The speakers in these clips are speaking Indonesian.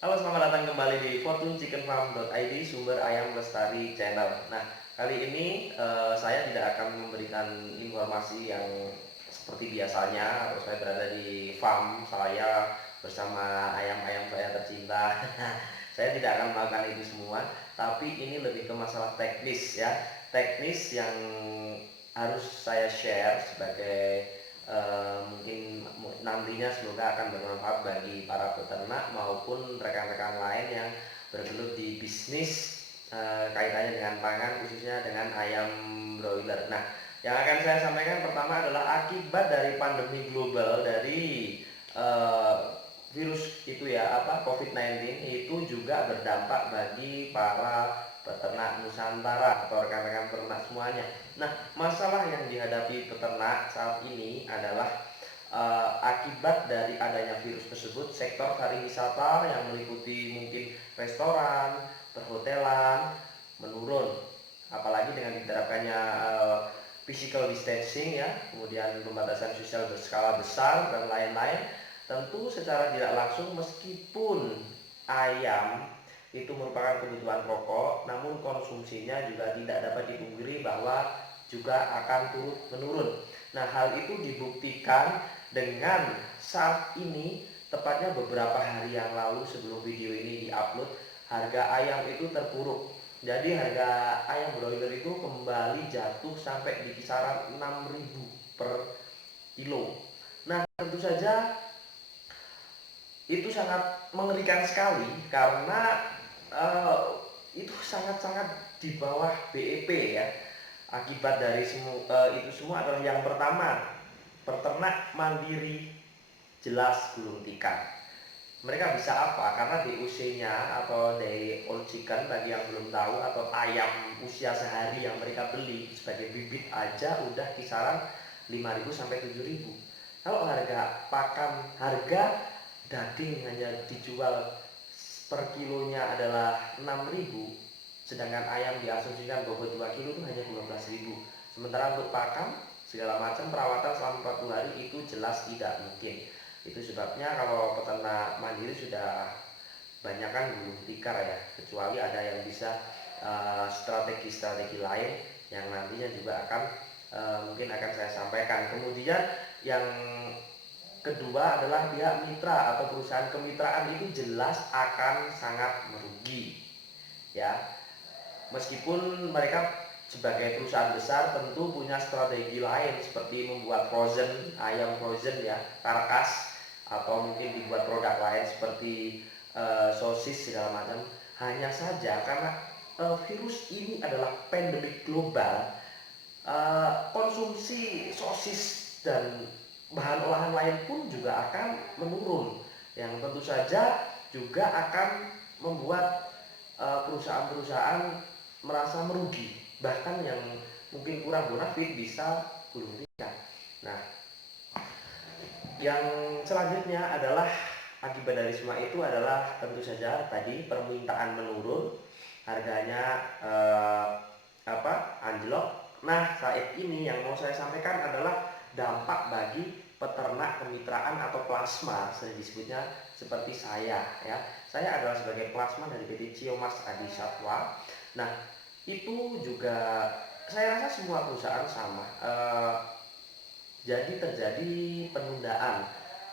Halo, selamat datang kembali di fortunechickenfarm.id, sumber ayam lestari channel. Nah, kali ini saya tidak akan memberikan informasi yang seperti biasanya, atau saya berada di farm saya bersama ayam-ayam saya tercinta. Saya tidak akan melakukan itu semua, tapi ini lebih ke masalah teknis ya, teknis yang harus saya share sebagai mungkin nantinya semoga akan bermanfaat bagi para peternak maupun rekan-rekan lain yang bergelut di bisnis kaitannya dengan pangan, khususnya dengan ayam broiler. Nah, yang akan saya sampaikan pertama adalah akibat dari pandemi global dari eh, virus itu ya, apa, COVID-19 itu juga berdampak bagi para peternak Nusantara atau rekan-rekan peternak semuanya. Nah, masalah yang dihadapi peternak saat ini adalah akibat dari adanya virus tersebut, sektor pariwisata yang meliputi mungkin restoran, perhotelan menurun. Apalagi dengan diterapkannya physical distancing ya, kemudian pembatasan sosial berskala besar dan lain-lain. Tentu secara tidak langsung meskipun ayam itu merupakan kebutuhan pokok, namun konsumsinya juga tidak dapat dipungkiri bahwa juga akan turut menurun. Nah, hal itu dibuktikan dengan saat ini, tepatnya beberapa hari yang lalu sebelum video ini diupload, harga ayam itu terpuruk. Jadi harga ayam broiler itu kembali jatuh sampai di kisaran 6.000 per kilo. Nah, tentu saja itu sangat mengerikan sekali karena itu sangat-sangat di bawah BEP ya. Akibat dari itu semua adalah yang pertama, peternak mandiri jelas gulung tikar. Mereka bisa apa? Karena DOC-nya atau day old chicken bagi yang belum tahu, atau ayam usia sehari yang mereka beli sebagai bibit aja udah kisaran 5.000 sampai 7.000. Kalau harga pakan, harga daging hanya dijual per kilonya adalah 6.000, sedangkan ayam diasumsikan bobot 2 kilo itu hanya 12.000. Sementara untuk pakan segala macam perawatan selama 40 hari itu jelas tidak mungkin. Itu sebabnya kalau peternak mandiri sudah banyak kan gulung tikar ya, kecuali ada yang bisa strategi-strategi lain yang nantinya juga akan mungkin akan saya sampaikan. Kemudian yang kedua adalah pihak mitra atau perusahaan kemitraan itu jelas akan sangat merugi ya. Meskipun mereka sebagai perusahaan besar tentu punya strategi lain seperti membuat frozen, ayam frozen ya, karkas, atau mungkin dibuat produk lain seperti sosis segala macam. Hanya saja karena virus ini adalah pandemik global, konsumsi sosis dan bahan olahan lain pun juga akan menurun, yang tentu saja juga akan membuat perusahaan-perusahaan merasa merugi, bahkan yang mungkin kurang bonafit bisa gulung tikar. Nah, yang selanjutnya adalah akibat dari semua itu adalah tentu saja tadi permintaan menurun, harganya anjlok. Nah, saat ini yang mau saya sampaikan adalah dampak bagi peternak kemitraan atau plasma, saya disebutnya seperti saya ya. Saya adalah sebagai plasma dari PT Ciomas Adi Satwa. Nah, itu juga saya rasa semua perusahaan sama. Jadi terjadi penundaan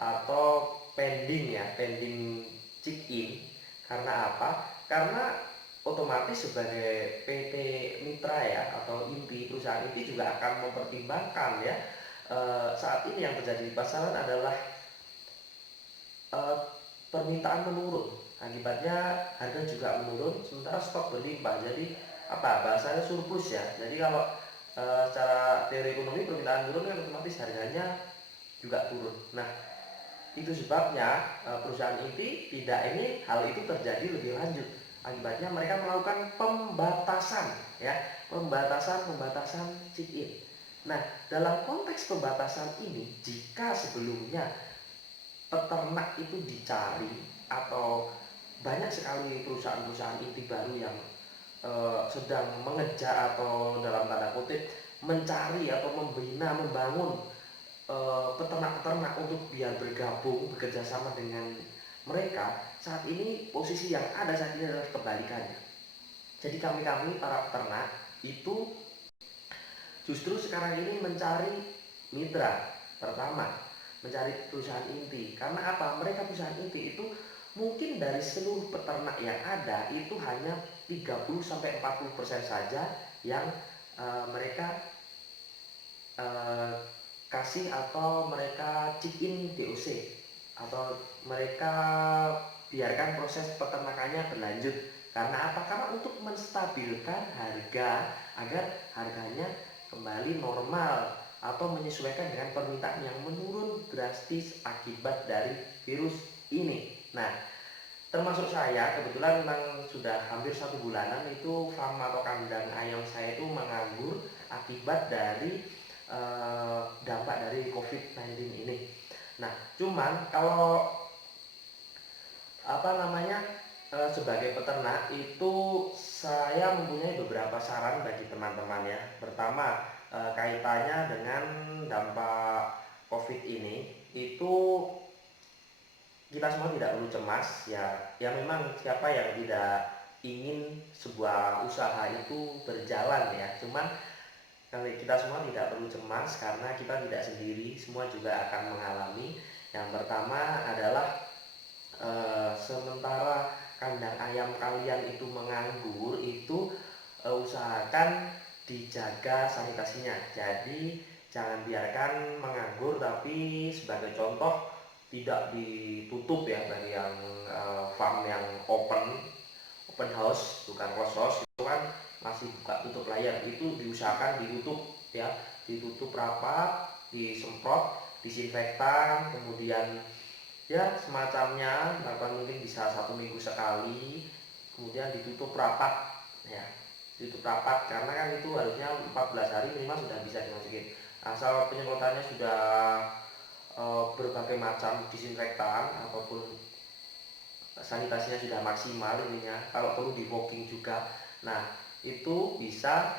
atau pending ya, pending check in. Karena apa? Karena otomatis sebagai PT mitra ya, atau inti perusahaan inti juga akan mempertimbangkan ya, saat ini yang terjadi di pasaran adalah eh, permintaan menurun, akibatnya harga juga menurun sementara stok berlimpah. Jadi apa bahasanya, surplus ya. Jadi kalau secara teori ekonomi permintaan turun kan otomatis harganya juga turun. Nah, itu sebabnya perusahaan inti tidak ingin hal itu terjadi lebih lanjut. Akibatnya mereka melakukan pembatasan ya, pembatasan check in. Nah, dalam konteks pembatasan ini, jika sebelumnya peternak itu dicari, atau banyak sekali perusahaan-perusahaan inti baru yang sedang mengejar atau dalam tanda kutip mencari atau membina, membangun peternak-peternak untuk biar bergabung bekerja sama dengan mereka saat ini posisi yang ada saat ini adalah kebalikannya. Jadi kami para peternak itu justru sekarang ini mencari mitra. Pertama, mencari perusahaan inti. Karena apa? Mereka perusahaan inti itu mungkin dari seluruh peternak yang ada itu hanya 30-40% saja yang mereka kasih atau mereka chip in DOC, atau mereka biarkan proses peternakannya berlanjut. Karena apa? Karena untuk menstabilkan harga agar harganya kembali normal atau menyesuaikan dengan permintaan yang menurun drastis akibat dari virus ini. Nah, termasuk saya kebetulan memang sudah hampir 1 bulanan itu farm atau kandang ayam saya itu menganggur akibat dari dampak dari COVID-19 ini. Nah, cuman kalau sebagai peternak itu saya mempunyai beberapa saran bagi teman-teman ya. Pertama, kaitannya dengan dampak COVID ini itu kita semua tidak perlu cemas ya. Ya memang siapa yang tidak ingin sebuah usaha itu berjalan ya. Cuman kita semua tidak perlu cemas karena kita tidak sendiri, semua juga akan mengalami. Yang pertama adalah sementara kandang ayam kalian itu menganggur, itu usahakan dijaga sanitasinya. Jadi jangan biarkan menganggur, tapi sebagai contoh tidak ditutup ya. Bagi yang farm yang open house, bukan close house, itu kan masih buka tutup layar, itu diusahakan ditutup ya, ditutup rapat, disemprot disinfektan, kemudian ya semacamnya bahkan mungkin bisa 1 minggu sekali, kemudian ditutup rapat ya, ditutup rapat karena kan itu harusnya 14 hari minimal sudah bisa dimasukin, asal penyemprotannya sudah berbagai macam disinfektan ataupun sanitasinya sudah maksimal ininya, kalau perlu di fogging juga. Nah, itu bisa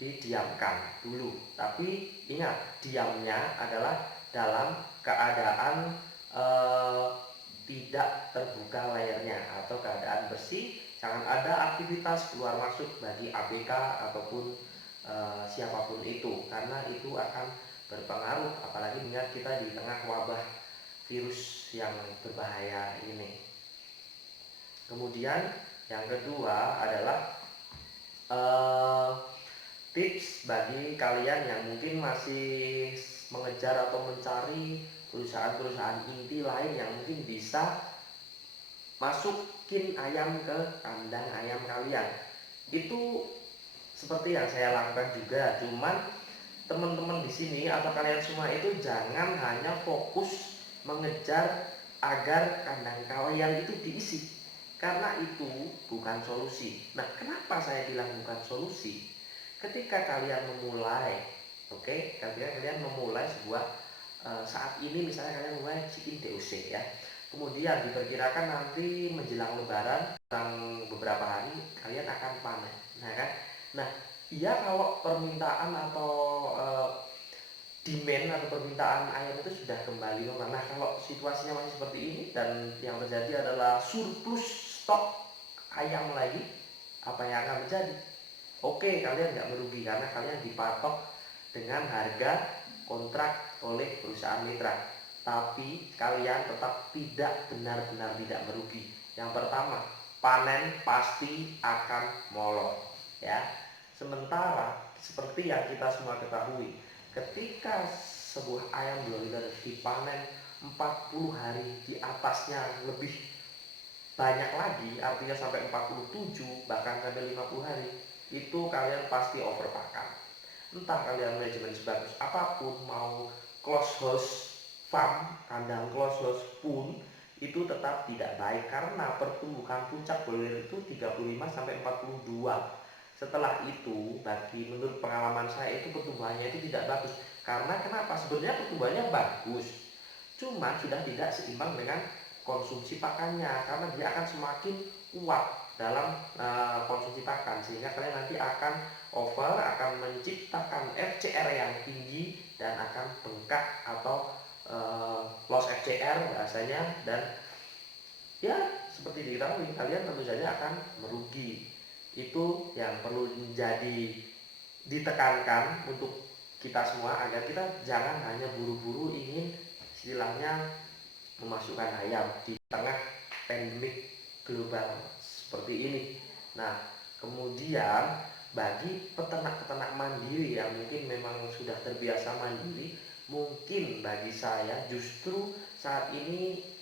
didiamkan dulu, tapi ingat diamnya adalah dalam keadaan eh, tidak terbuka layarnya atau keadaan bersih. Jangan ada aktivitas keluar masuk bagi ABK ataupun siapapun itu, karena itu akan berpengaruh, apalagi ingat kita di tengah wabah virus yang berbahaya ini. Kemudian yang kedua adalah tips bagi kalian yang mungkin masih mengejar atau mencari perusahaan-perusahaan inti lain yang mungkin bisa masukin ayam ke kandang ayam kalian. Itu seperti yang saya lakukan juga, cuman teman-teman di sini atau kalian semua itu jangan hanya fokus mengejar agar kandang kalian itu diisi, karena itu bukan solusi. Nah, kenapa saya bilang bukan solusi? Ketika kalian memulai, kalian memulai sebuah saat ini misalnya kalian mulai chicken DOC ya, kemudian diperkirakan nanti menjelang lebaran, dalam beberapa hari kalian akan panen, nah kan? Nah, iya kalau permintaan atau demand atau permintaan ayam itu sudah kembali normal. Nah, kalau situasinya masih seperti ini dan yang terjadi adalah surplus stok ayam lagi, apa yang akan terjadi? Oke, kalian nggak merugi karena kalian dipatok dengan harga kontrak oleh perusahaan mitra. Tapi kalian tetap tidak benar-benar tidak merugi. Yang pertama, panen pasti akan molor, ya. Sementara seperti yang kita semua ketahui, ketika sebuah ayam broiler dipanen 40 hari di atasnya lebih banyak lagi, artinya sampai 47 bahkan sampai 50 hari, itu kalian pasti overpakan. Entah kalian manajemen sebagus apapun, mau close house farm, kandang close house pun itu tetap tidak baik karena pertumbuhan puncak broiler itu 35 sampai 42. Setelah itu, bagi menurut pengalaman saya itu pertumbuhannya itu tidak bagus. Karena kenapa? Sebenarnya pertumbuhannya bagus, cuma sudah tidak seimbang dengan konsumsi pakannya, karena dia akan semakin kuat dalam konsumsi pakan, sehingga kalian nanti akan over, akan menciptakan FCR yang tinggi dan akan bengkak atau loss FCR bahasanya, dan seperti diketahui, kalian tentu saja akan merugi. Itu yang perlu menjadi ditekankan untuk kita semua, agar kita jangan hanya buru-buru ingin istilahnya memasukkan ayam di tengah pandemik global seperti ini. Nah, kemudian bagi peternak-peternak mandiri yang mungkin memang sudah terbiasa mandiri, mungkin bagi saya justru saat ini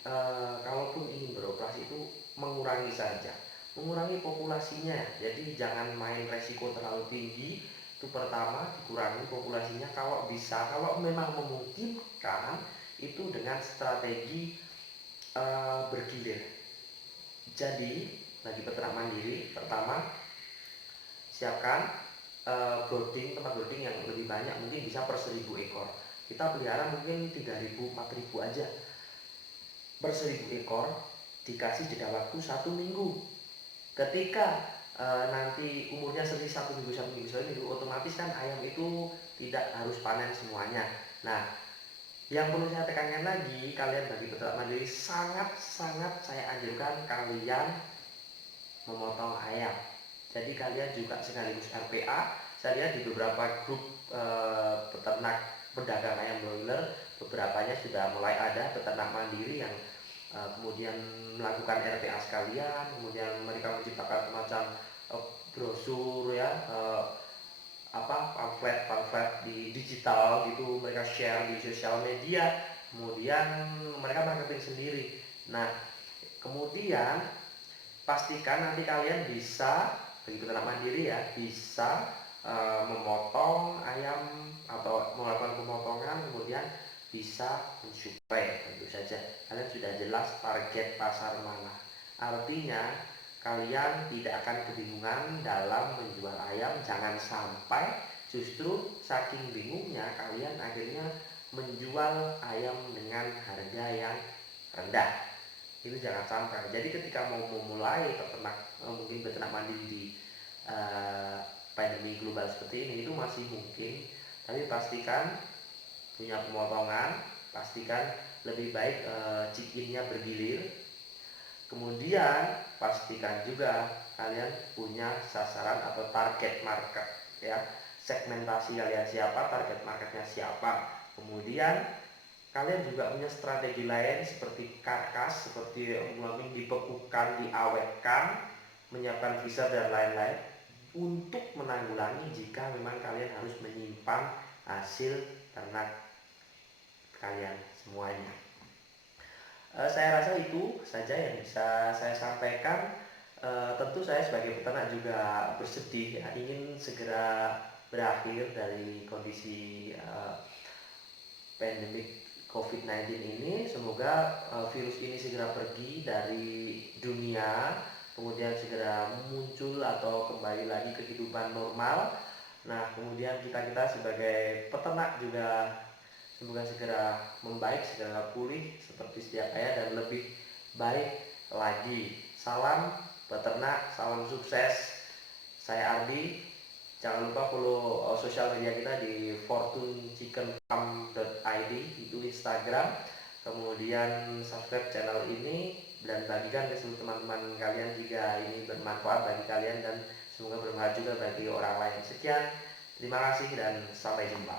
kalaupun ingin beroperasi itu mengurangi saja, mengurangi populasinya. Jadi jangan main resiko terlalu tinggi. Itu pertama, dikurangi populasinya kalau bisa, kalau memang memungkinkan, itu dengan strategi bergilir. Jadi bagi peternak mandiri, pertama siapkan tempat brooding yang lebih banyak, mungkin bisa per 1000 ekor. Kita pelihara mungkin 3000 4000 aja per 1000 ekor, dikasih jeda waktu 1 minggu. Ketika nanti umurnya selisih 1 minggu otomatis kan ayam itu tidak harus panen semuanya. Nah, yang perlu saya tekankan lagi, kalian bagi peternak mandiri sangat-sangat saya anjurkan kalian memotong ayam. Jadi kalian juga sekaligus RPA. Saya lihat di beberapa grup peternak pedagang ayam broiler, beberapanya sudah mulai ada peternak mandiri yang kemudian melakukan RPA sekalian, kemudian mereka menciptakan semacam brosur ya, pamflet di digital gitu, mereka share di sosial media, kemudian mereka marketing sendiri. Nah, kemudian pastikan nanti kalian bisa, bagi peternak mandiri ya, bisa memotong ayam atau melakukan pemotongan, kemudian bisa mensuplai. Tentu saja kalian sudah jelas target pasar mana. Artinya kalian tidak akan kebingungan dalam menjual ayam. Jangan sampai justru saking bingungnya kalian akhirnya menjual ayam dengan harga yang rendah. Itu jangan sampai. Jadi ketika mau memulai mungkin peternak mandiri di pandemi global seperti ini, itu masih mungkin, tapi pastikan punya pemotongan, pastikan lebih baik chicken-nya bergilir. Kemudian pastikan juga kalian punya sasaran atau target market ya, segmentasi kalian siapa, target marketnya siapa. Kemudian kalian juga punya strategi lain seperti karkas, seperti mungkin dibekukan, diawetkan, menyiapkan freezer dan lain-lain untuk menanggulangi jika memang kalian harus menyimpan hasil ternak kalian semuanya. Saya rasa itu saja yang bisa saya sampaikan. Tentu saya sebagai peternak juga bersedih ya, ingin segera berakhir dari kondisi pandemik COVID-19 ini. Semoga virus ini segera pergi dari dunia, kemudian segera muncul atau kembali lagi kehidupan normal. Nah, kemudian kita sebagai peternak juga semoga segera membaik, segera pulih seperti sedia kala dan lebih baik lagi. Salam peternak, salam sukses. Saya Ardi. Jangan lupa follow sosial media kita di fortunechickenfarm.id, itu Instagram. Kemudian subscribe channel ini dan bagikan ke seluruh teman-teman kalian jika ini bermanfaat bagi kalian dan semoga bermanfaat juga bagi orang lain. Sekian, terima kasih dan sampai jumpa.